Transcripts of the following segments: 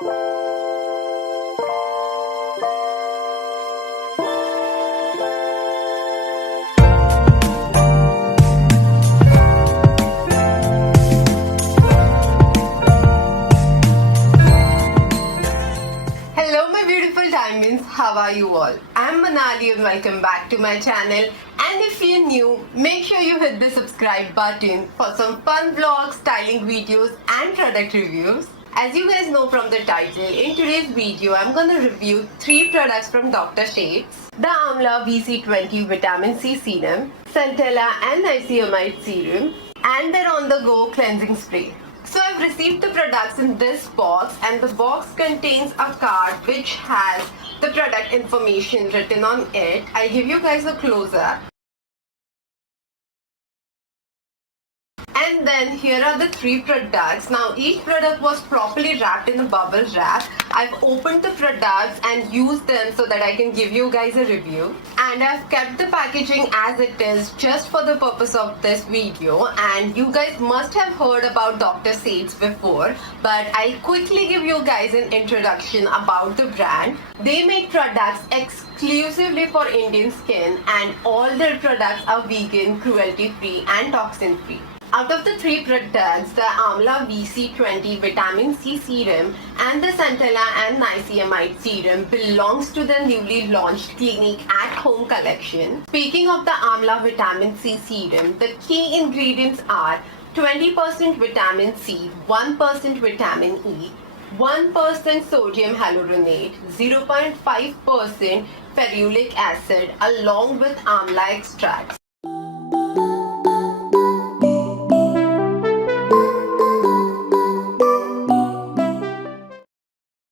Hello my beautiful diamonds, how are you all? I'm Manali and welcome back to my channel, and if you're new, make sure you hit the subscribe button for some fun vlogs, styling videos and product reviews. As you guys know from the title, in today's video I'm gonna review 3 products from Dr. Sheth's: the Amla VC20 Vitamin C Serum, Centella and Niacinamide Serum, and their on-the-go cleansing spray. So I've received the products in this box, and the box contains a card which has the product information written on it. I'll give you guys a close-up. And then here are the 3 products. Now each product was properly wrapped in a bubble wrap. I've opened the products and used them so that I can give you guys a review. And I've kept the packaging as it is just for the purpose of this video. And you guys must have heard about Dr. Sheth's before, but I'll quickly give you guys an introduction about the brand. They make products exclusively for Indian skin, and all their products are vegan, cruelty-free and toxin-free. Out of the 3 products, the Amla VC20 Vitamin C Serum and the Centella and Niacinamide Serum belongs to the newly launched Clinique at Home collection. Speaking of the Amla Vitamin C Serum, the key ingredients are 20% vitamin C, 1% vitamin E, 1% sodium hyaluronate, 0.5% ferulic acid along with amla extracts.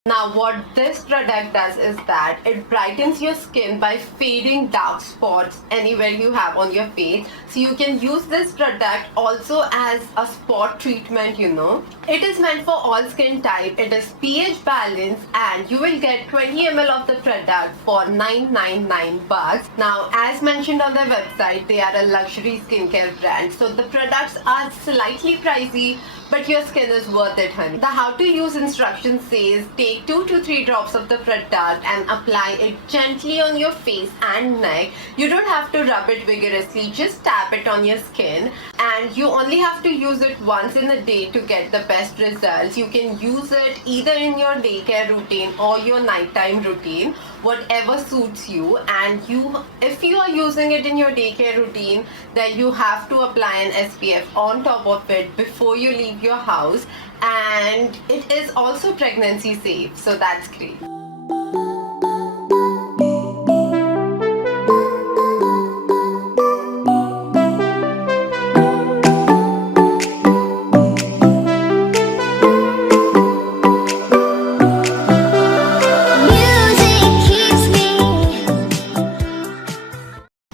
Now what this product does is that it brightens your skin by fading dark spots anywhere you have on your face. So you can use this product also as a spot treatment, you know. It is meant for all skin type. It is pH balanced, and you will get 20 ml of the product for $999. Now as mentioned on their website, they are a luxury skincare brand. So the products are slightly pricey, but your skin is worth it, honey. The how to use instruction says take 2 to 3 drops of the product and apply it gently on your face and neck. You don't have to rub it vigorously, just tap it on your skin, and you only have to use it once in a day to get the best results. You can use it either in your daycare routine or your nighttime routine, whatever suits you. And if you are using it in your daycare routine, then you have to apply an SPF on top of it before you leave your house, and it is also pregnancy safe, so that's great.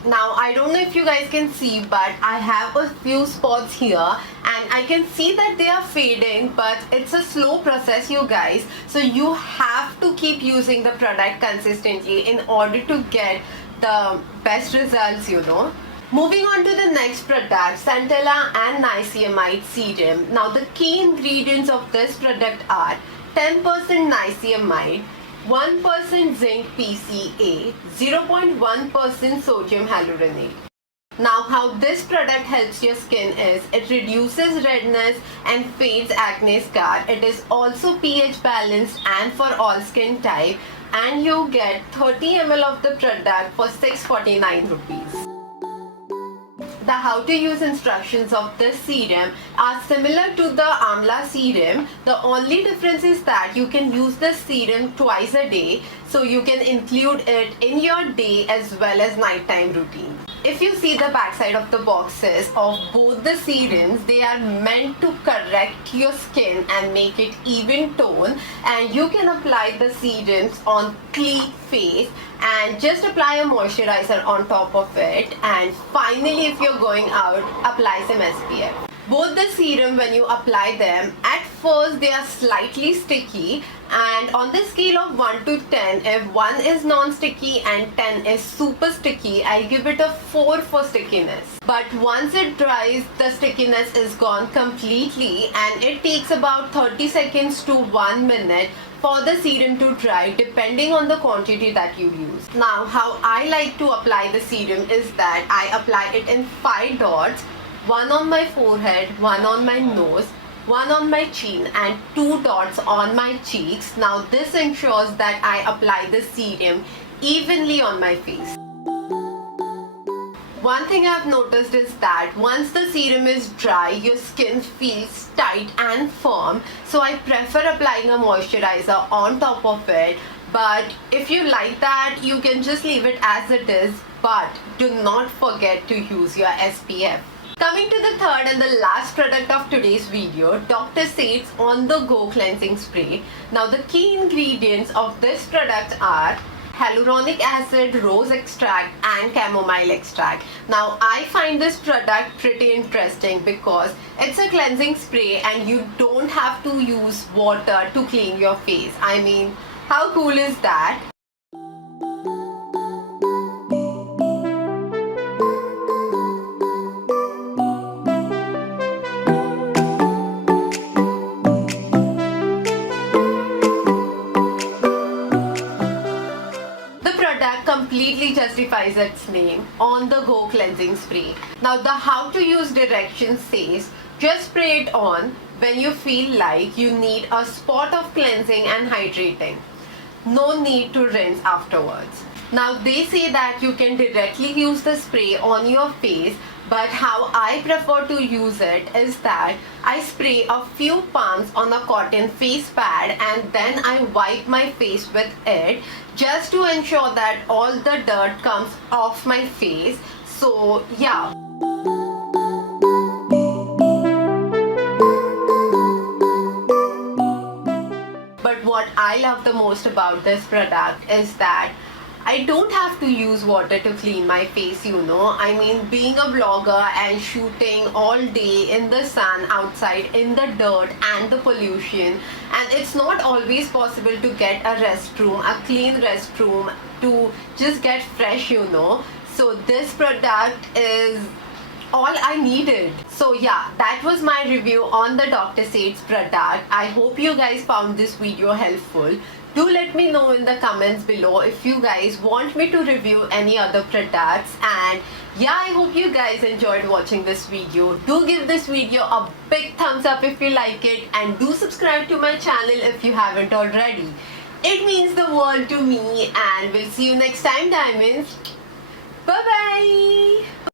Now I don't know if you guys can see, but I have a few spots here, and I can see that they are fading, but it's a slow process, you guys. So you have to keep using the product consistently in order to get the best results, you know. Moving on to the next product, Centella and Niacinamide Serum. Now the key ingredients of this product are 10% niacinamide, 1% zinc PCA, 0.1% sodium hyaluronate. Now how this product helps your skin is it reduces redness and fades acne scar. It is also pH balanced and for all skin type, and you get 30 ml of the product for 649 rupees. The how to use instructions of this serum are similar to the Amla serum. The only difference is that you can use this serum twice a day, so you can include it in your day as well as nighttime routine. If you see the backside of the boxes of both the serums, they are meant to correct your skin and make it even tone, and you can apply the serums on clean face and just apply a moisturizer on top of it, and finally if you're going out, apply some SPF. Both the serum, when you apply them at first they are slightly sticky, and on the scale of 1 to 10, if 1 is non-sticky and 10 is super sticky, I give it a 4 for stickiness. But once it dries, the stickiness is gone completely, and it takes about 30 seconds to 1 minute for the serum to dry, depending on the quantity that you use. Now, how I like to apply the serum is that I apply it in 5 dots, 1 on my forehead, 1 on my nose, 1 on my chin, and 2 dots on my cheeks. Now this ensures that I apply the serum evenly on my face. One thing I've noticed is that once the serum is dry, your skin feels tight and firm. So I prefer applying a moisturizer on top of it. But if you like that, you can just leave it as it is. But do not forget to use your SPF. Coming to the third and the last product of today's video, Dr. Said's On The Go Cleansing Spray. Now the key ingredients of this product are hyaluronic acid, rose extract and chamomile extract. Now I find this product pretty interesting because it's a cleansing spray and you don't have to use water to clean your face. I mean, how cool is that? Completely justifies its name, On The Go Cleansing Spray. Now the how to use directions says, just spray it on when you feel like you need a spot of cleansing and hydrating. No need to rinse afterwards. Now they say that you can directly use the spray on your face, but how I prefer to use it is that I spray a few pumps on a cotton face pad and then I wipe my face with it just to ensure that all the dirt comes off my face. So yeah. But what I love the most about this product is that I don't have to use water to clean my face, you know. I mean, being a vlogger and shooting all day in the sun outside in the dirt and the pollution, and it's not always possible to get a restroom, a clean restroom to just get fresh, you know. So this product is all I needed. So yeah, that was my review on the Dr. Said's product. I hope you guys found this video helpful. Do let me know in the comments below if you guys want me to review any other products, and yeah, I hope you guys enjoyed watching this video. Do give this video a big thumbs up if you like it, and do subscribe to my channel if you haven't already. It means the world to me, and we'll see you next time, diamonds. Bye bye.